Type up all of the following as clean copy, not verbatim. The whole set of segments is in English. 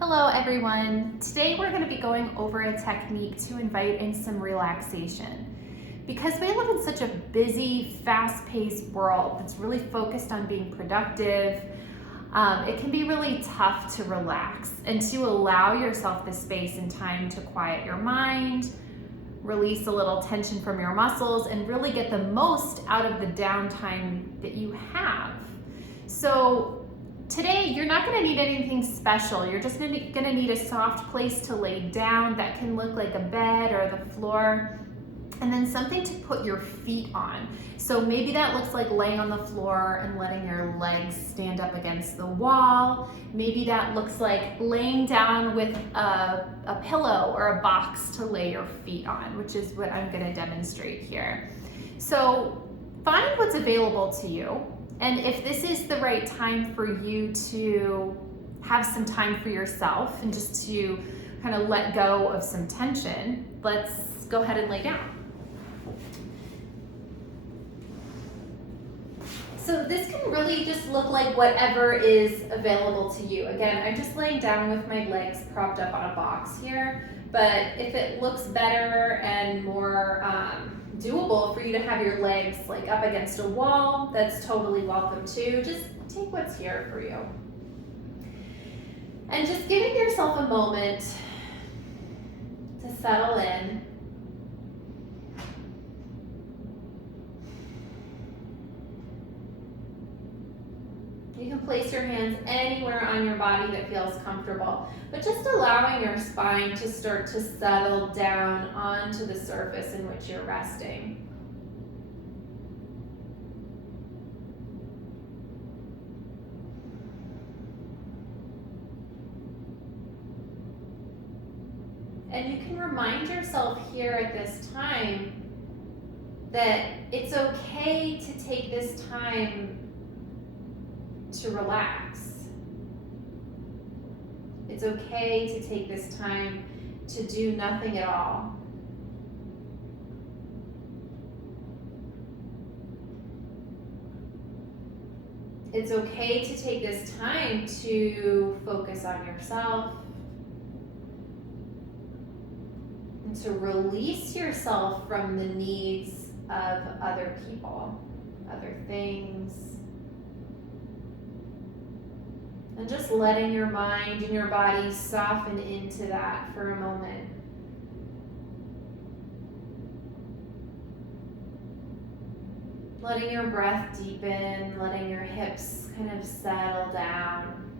Hello everyone. Today we're going to be going over a technique to invite in some relaxation. Because we live in such a busy, fast-paced world that's really focused on being productive, it can be really tough to relax and to allow yourself the space and time to quiet your mind, release a little tension from your muscles, and really get the most out of the downtime that you have. So today, you're not going to need anything special. You're just going to need a soft place to lay down that can look like a bed or the floor, and then something to put your feet on. So maybe that looks like laying on the floor and letting your legs stand up against the wall. Maybe that looks like laying down with a pillow or a box to lay your feet on, which is what I'm going to demonstrate here. So find what's available to you. And if this is the right time for you to have some time for yourself and just to kind of let go of some tension, let's go ahead and lay down. So this can really just look like whatever is available to you. Again, I'm just laying down with my legs propped up on a box here, but if it looks better and more doable for you to have your legs like up against a wall, that's totally welcome too. Just take what's here for you. And just giving yourself a moment to settle in. You can place your hands anywhere on your body that feels comfortable, but just allowing your spine to start to settle down onto the surface in which you're resting. And you can remind yourself here at this time that it's okay to take this time to relax. It's okay to take this time to do nothing at all. It's okay to take this time to focus on yourself and to release yourself from the needs of other people, other things. And just letting your mind and your body soften into that for a moment. Letting your breath deepen, letting your hips kind of settle down.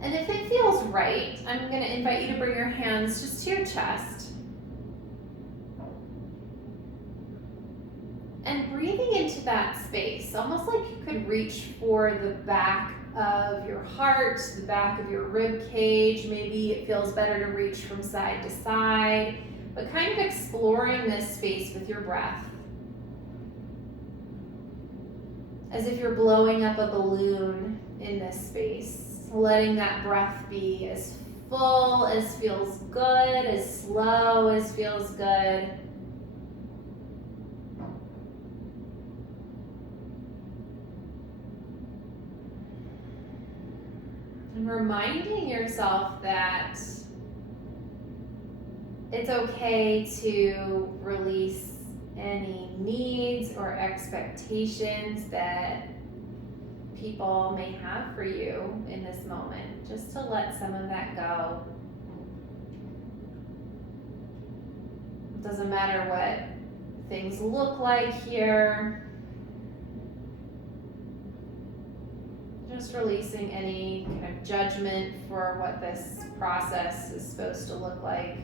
And if it feels right, I'm going to invite you to bring your hands just to your chest. And breathing into that space, almost like you could reach for the back of your heart, the back of your rib cage. Maybe it feels better to reach from side to side, but kind of exploring this space with your breath. As if you're blowing up a balloon in this space, letting that breath be as full as feels good, as slow as feels good. And reminding yourself that it's okay to release any needs or expectations that people may have for you in this moment, just to let some of that go. It doesn't matter what things look like here. Just releasing any kind of judgment for what this process is supposed to look like.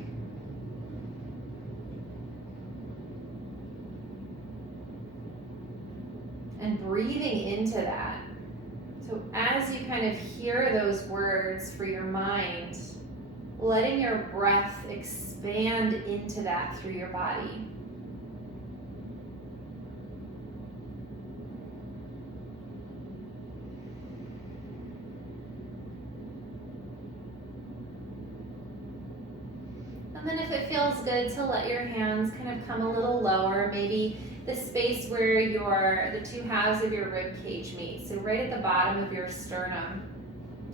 And breathing into that. So as you kind of hear those words for your mind, letting your breath expand into that through your body. And then if it feels good to let your hands kind of come a little lower, maybe the space where the two halves of your rib cage meet. So right at the bottom of your sternum.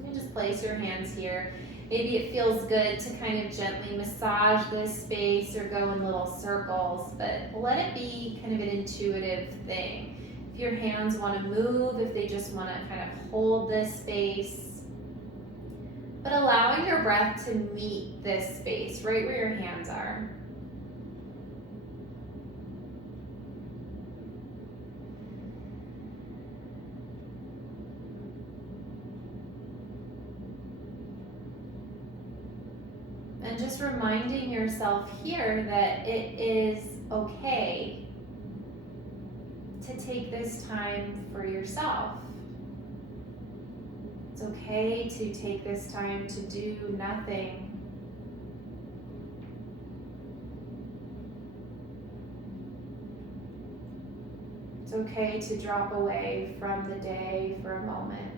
You just place your hands here. Maybe it feels good to kind of gently massage this space or go in little circles, but let it be kind of an intuitive thing. If your hands want to move, if they just want to kind of hold this space, but allowing your breath to meet this space right where your hands are. And just reminding yourself here that it is okay to take this time for yourself. It's okay to take this time to do nothing. It's okay to drop away from the day for a moment.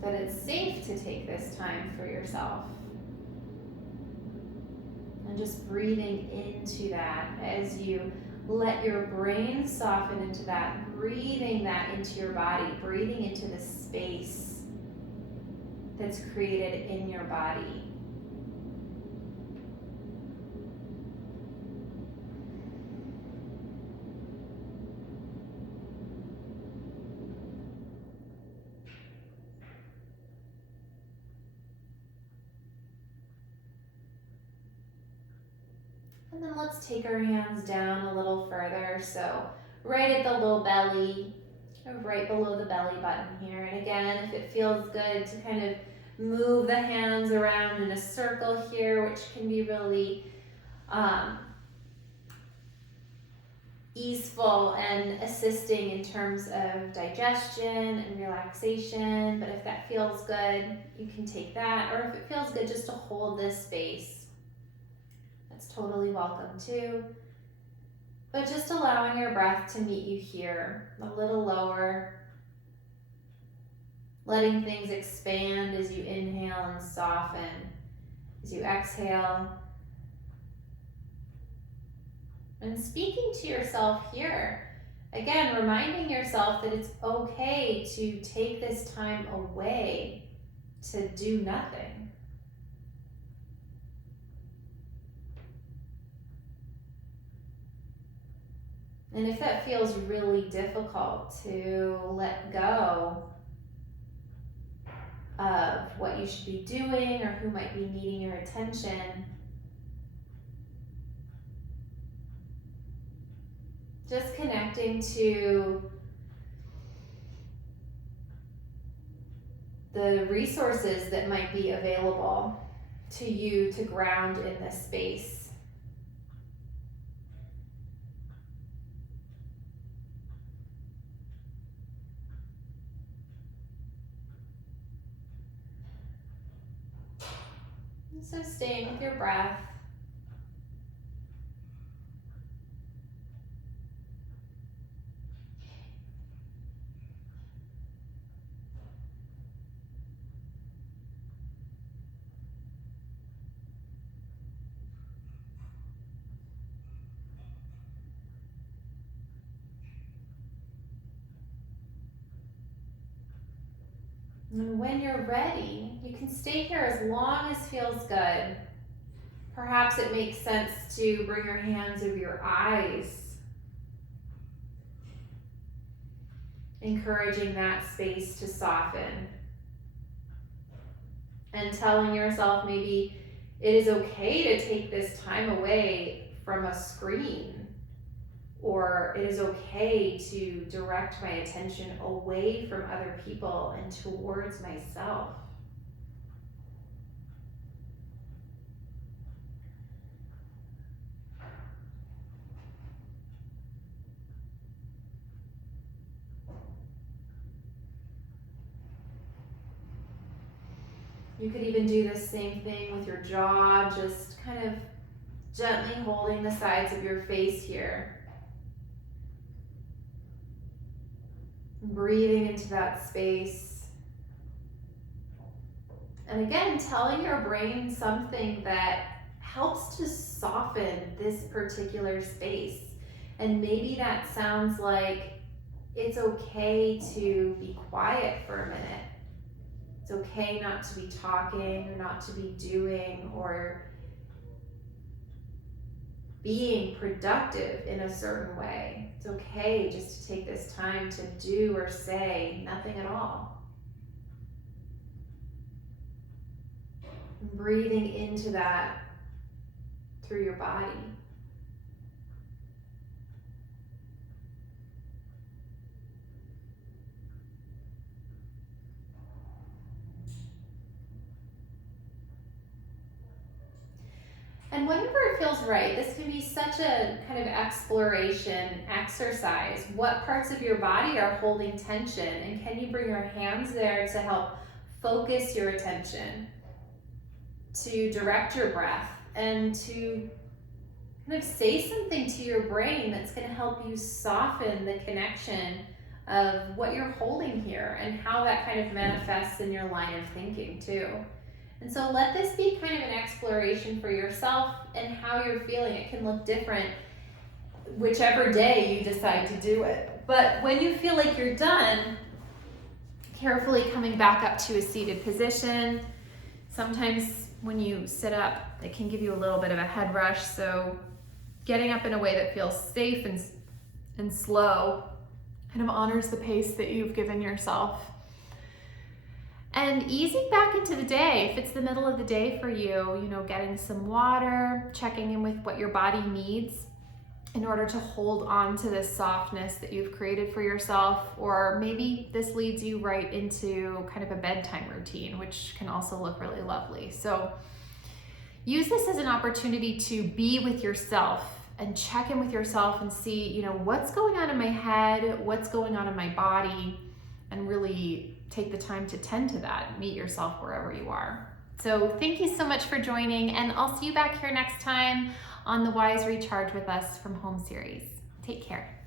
That it's safe to take this time for yourself. And just breathing into that as you let your brain soften into that, breathing that into your body, breathing into the space that's created in your body. And then let's take our hands down a little further. So right at the low belly, or right below the belly button here. And again, if it feels good to kind of move the hands around in a circle here, which can be really easeful and assisting in terms of digestion and relaxation. But if that feels good, you can take that. Or if it feels good just to hold this space, that's totally welcome too. But just allowing your breath to meet you here, a little lower. Letting things expand as you inhale and soften. As you exhale. And speaking to yourself here, again, reminding yourself that it's okay to take this time away to do nothing. And if that feels really difficult to let go of what you should be doing or who might be needing your attention, just connecting to the resources that might be available to you to ground in this space. So staying with your breath. And when you're ready, you can stay here as long as feels good. Perhaps it makes sense to bring your hands over your eyes, encouraging that space to soften. And telling yourself maybe it is okay to take this time away from a screen, or it is okay to direct my attention away from other people and towards myself. You could even do the same thing with your jaw, just kind of gently holding the sides of your face here. Breathing into that space. And again, telling your brain something that helps to soften this particular space. And maybe that sounds like it's okay to be quiet for a minute. It's okay not to be talking or not to be doing or being productive in a certain way. It's okay just to take this time to do or say nothing at all. Breathing into that through your body. And whenever it feels right, this can be such a kind of exploration exercise. What parts of your body are holding tension? And can you bring your hands there to help focus your attention, to direct your breath, and to kind of say something to your brain that's going to help you soften the connection of what you're holding here and how that kind of manifests in your line of thinking too. And so let this be kind of an exploration for yourself and how you're feeling. It can look different whichever day you decide to do it. But when you feel like you're done, carefully coming back up to a seated position. Sometimes when you sit up, it can give you a little bit of a head rush. So getting up in a way that feels safe and slow kind of honors the pace that you've given yourself. And easing back into the day, if it's the middle of the day for you, getting some water, checking in with what your body needs in order to hold on to this softness that you've created for yourself. Or maybe this leads you right into kind of a bedtime routine, which can also look really lovely. So use this as an opportunity to be with yourself and check in with yourself and see, what's going on in my head, what's going on in my body, and really take the time to tend to that. Meet yourself wherever you are. So thank you so much for joining, and I'll see you back here next time on the Wise Recharge with Us from Home series. Take care.